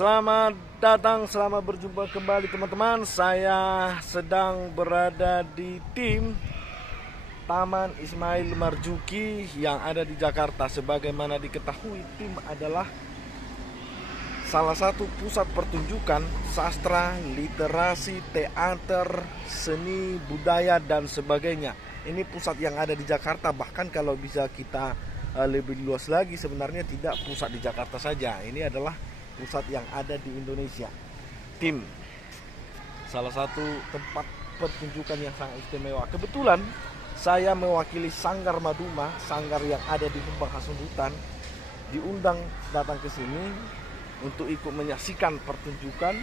Selamat datang, selamat berjumpa kembali teman-teman. Saya sedang berada di tim Taman Ismail Marzuki yang ada di Jakarta. Sebagaimana diketahui, tim adalah salah satu pusat pertunjukan sastra, literasi, teater, seni, budaya, dan sebagainya. Ini pusat yang ada di Jakarta. Bahkan kalau bisa kita lebih luas lagi, sebenarnya tidak pusat di Jakarta saja. Ini adalah pusat yang ada di Indonesia. Tim salah satu tempat pertunjukan yang sangat istimewa. Kebetulan saya mewakili Sanggar Maduma, sanggar yang ada di Humbang Hasundutan, diundang datang ke sini untuk ikut menyaksikan pertunjukan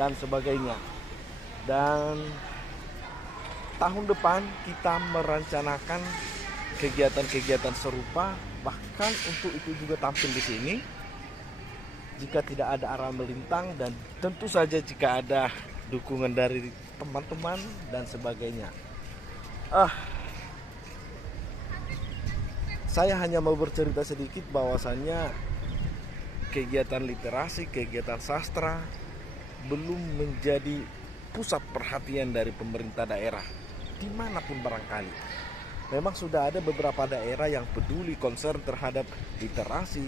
dan sebagainya. Dan tahun depan kita merencanakan kegiatan-kegiatan serupa, bahkan untuk itu juga tampil di sini jika tidak ada arah melintang, dan tentu saja jika ada dukungan dari teman-teman dan sebagainya. Saya hanya mau bercerita sedikit bahwasannya kegiatan literasi, kegiatan sastra belum menjadi pusat perhatian dari pemerintah daerah dimanapun barangkali. Memang sudah ada beberapa daerah yang peduli concern terhadap literasi,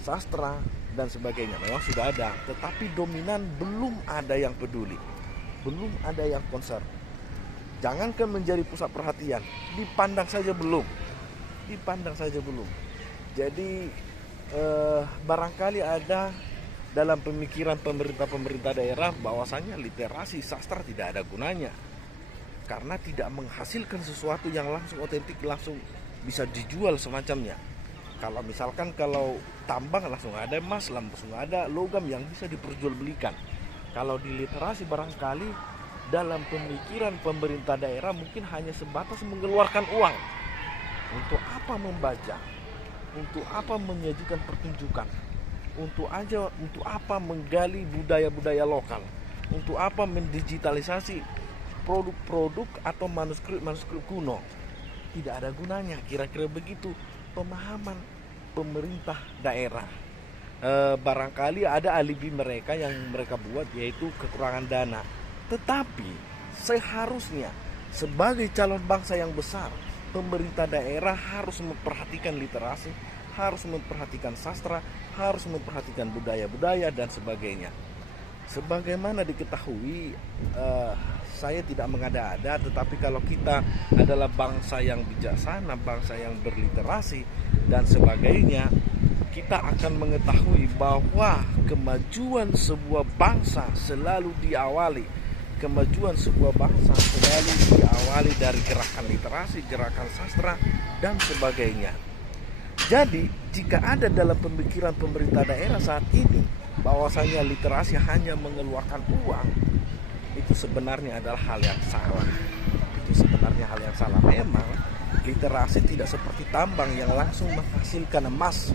sastra, dan sebagainya. Memang sudah ada, tetapi dominan belum ada yang peduli, belum ada yang concern. Jangankan menjadi pusat perhatian, dipandang saja belum. Jadi barangkali ada dalam pemikiran pemerintah daerah bahwasanya literasi, sastra tidak ada gunanya karena tidak menghasilkan sesuatu yang langsung otentik, langsung bisa dijual semacamnya. Kalau misalkan kalau tambang langsung ada emas, langsung ada logam yang bisa diperjualbelikan. Kalau di literasi barangkali dalam pemikiran pemerintah daerah mungkin hanya sebatas mengeluarkan uang. Untuk apa membaca? Untuk apa menyajikan pertunjukan? Untuk apa menggali budaya-budaya lokal? Untuk apa mendigitalisasi produk-produk atau manuskrip kuno? Tidak ada gunanya, kira-kira begitu pemahaman pemerintah daerah. Barangkali ada alibi mereka yang mereka buat, yaitu kekurangan dana. Tetapi seharusnya sebagai calon bangsa yang besar, pemerintah daerah harus memperhatikan literasi, harus memperhatikan sastra, harus memperhatikan budaya-budaya dan sebagainya. Sebagaimana diketahui, saya tidak mengada-ada, tetapi kalau kita adalah bangsa yang bijaksana, bangsa yang berliterasi dan sebagainya, kita akan mengetahui bahwa kemajuan sebuah bangsa selalu diawali dari gerakan literasi, gerakan sastra dan sebagainya. Jadi jika ada dalam pemikiran pemerintah daerah saat ini bahwasanya literasi hanya mengeluarkan uang, itu sebenarnya adalah hal yang salah. Memang literasi tidak seperti tambang yang langsung menghasilkan emas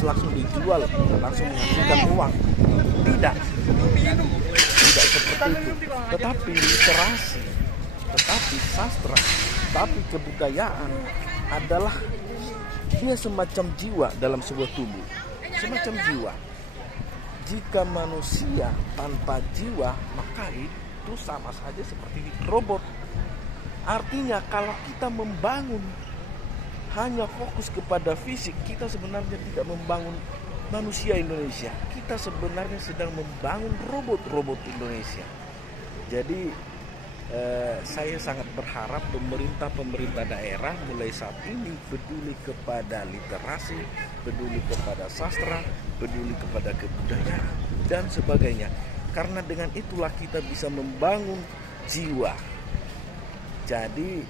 langsung dijual, langsung menghasilkan uang. Tidak seperti itu. Tetapi literasi, tetapi sastra, tetapi kebudayaan adalah dia semacam jiwa dalam sebuah tubuh, semacam jiwa. Jika manusia tanpa jiwa, maka itu sama saja seperti robot. Artinya kalau kita membangun hanya fokus kepada fisik, kita sebenarnya tidak membangun manusia Indonesia. Kita sebenarnya sedang membangun robot Indonesia. Jadi saya sangat berharap pemerintah daerah mulai saat ini peduli kepada literasi, peduli kepada sastra, peduli kepada kebudayaan dan sebagainya. Karena dengan itulah kita bisa membangun jiwa. Jadi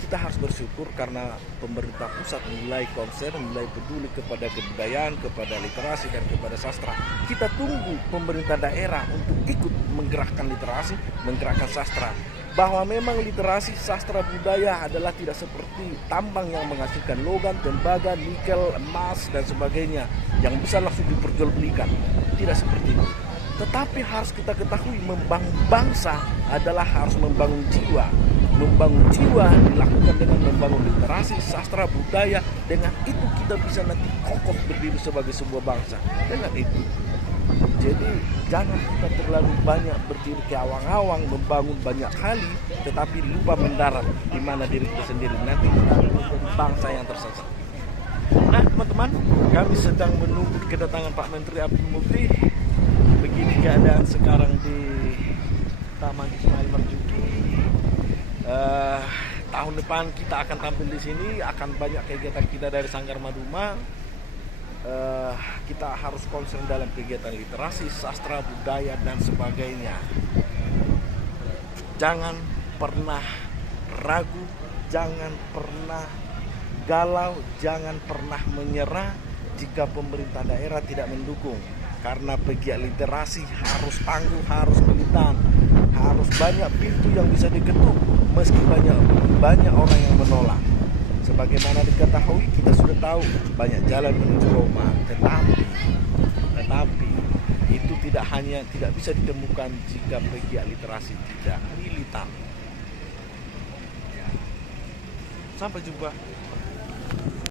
kita harus bersyukur karena pemerintah pusat mulai concern, mulai peduli kepada kebudayaan, kepada literasi dan kepada sastra. Kita tunggu pemerintah daerah untuk ikut menggerakkan literasi, menggerakkan sastra. Bahwa memang literasi, sastra, budaya adalah tidak seperti tambang yang menghasilkan logam, tembaga, nikel, emas dan sebagainya yang bisa langsung diperjualbelikan. Tidak seperti itu. Tetapi harus kita ketahui, membangun bangsa adalah harus membangun jiwa, membangun jiwa dilakukan dengan membangun literasi, sastra, budaya. Dengan itu kita bisa nanti kokoh berdiri sebagai sebuah bangsa. Dengan itu, jadi jangan kita terlalu banyak berdiri ke awang-awang, membangun banyak kali, tetapi lupa mendarat di mana diri kita sendiri. Nanti kita akan menjadi bangsa yang tersesat. Nah teman-teman, kami sedang menunggu kedatangan Pak Menteri Abdul Mukti. Begini keadaan sekarang di Taman Ismail Marzuki. Tahun depan kita akan tampil di sini, akan banyak kegiatan kita dari Sanggar Maduma. Kita harus konsen dalam kegiatan literasi, sastra, budaya dan sebagainya. Jangan pernah ragu, jangan pernah galau, jangan pernah menyerah jika pemerintah daerah tidak mendukung. Karena pegiat literasi harus tangguh, harus militan, harus banyak pintu yang bisa diketuk meski banyak orang yang menolak. Sebagaimana diketahui, kita sudah tahu banyak jalan menuju Roma, tetapi itu tidak bisa ditemukan jika pegiat literasi tidak militan. Sampai jumpa.